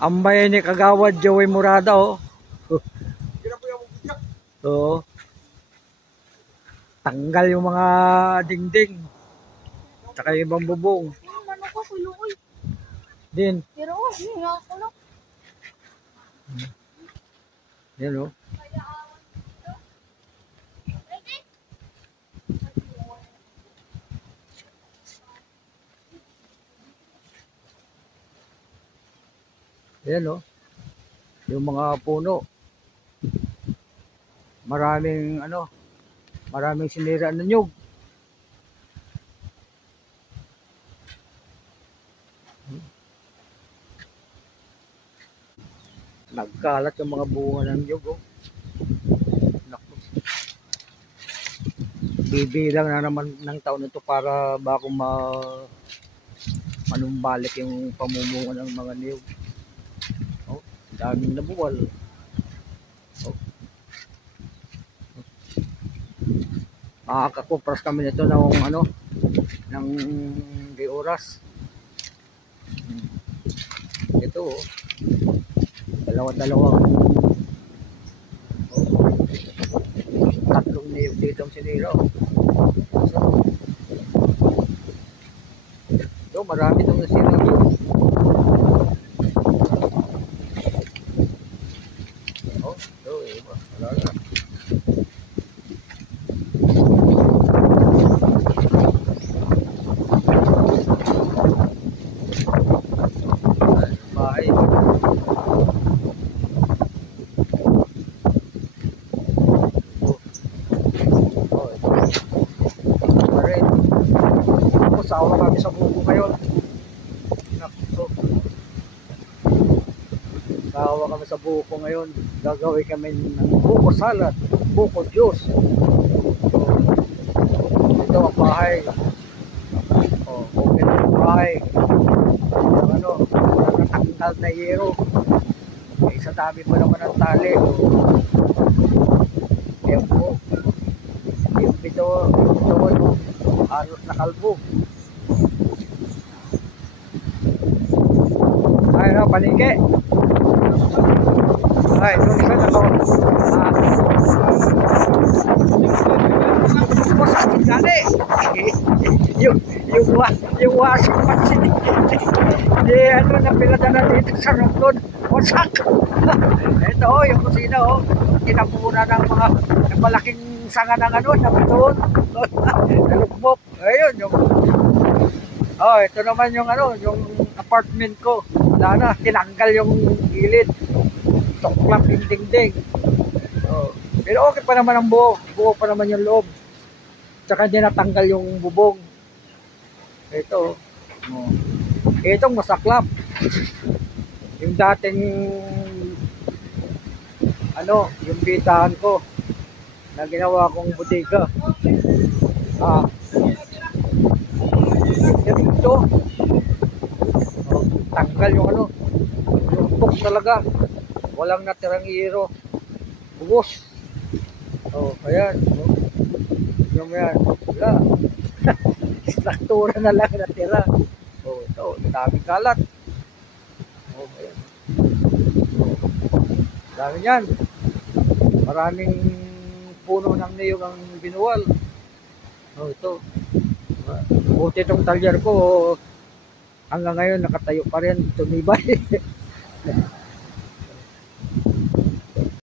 Ambay ni Kagawad Joey Murada, oh. Oo. Tanggal yung mga dingding. Tsaka yung ibang bubong. Ano ko, kuloy. Din. Pero, hindi nga ako lang. Yan, oh. Yan, oh. Yung mga puno. Maraming, maraming sinira na nyug. Nagkalat yung mga bunga ng nyug, oh. Naku. Bibilang na naman ng taon ito para bago manumbalik yung pamumunga ng mga niyog. Oh, daming nabuwal. Oh. Makakakupras kami nito ng di oras. Ito, oh. Dalawa-dalawa. Oh. Tatlong niyog dito ang sinira. So, ito, marami itong nasira. Oh, ito, iba. Wala na. Bahay. Sawa kami sa buko ngayon. Sawa kami sa buko ngayon. Gagawin kami ng buko salad, buko juice. Ito ang bahay. Oh, okay na ang bahay. Natanggal na yero. Sa dami pa naman ang tali. Yan po. Yung bito, halos nakalbo. Ay, no, panike. Ay, nung isa na to. Sakit gani. Yung wasik machine. Di, napilada na dito sa rungkod. Wasak. Ito, oh, yung kusina, oh. Tinapuna ng malaking sanga ng napitoon. Nalugbok. Ayun, yung... Oh, ito naman yung yung apartment ko. Wala na, tinanggal yung gilid. Tuklap yung dingding. Oh. Pero okay pa naman ang buo. Buo pa naman yung loob. Tsaka hindi natanggal yung bubong. Ito. Oh. Itong masaklap. Yung dating yung bitahan ko na ginawa kong butika. Ito. Oh, tanggal yung yung book talaga. Walang natirang hero. Ubos. Oh, ayan. Oh. Yung yan. Wala. Struktura na lang natira. Oh, ito. Daming kalat. Oh, ayan. Oh. Dami yan. Maraming puno ng niyog ang binuwal. Oh, ito. Buti itong talyer ko hanggang ngayon nakatayo pa rin, tumibay.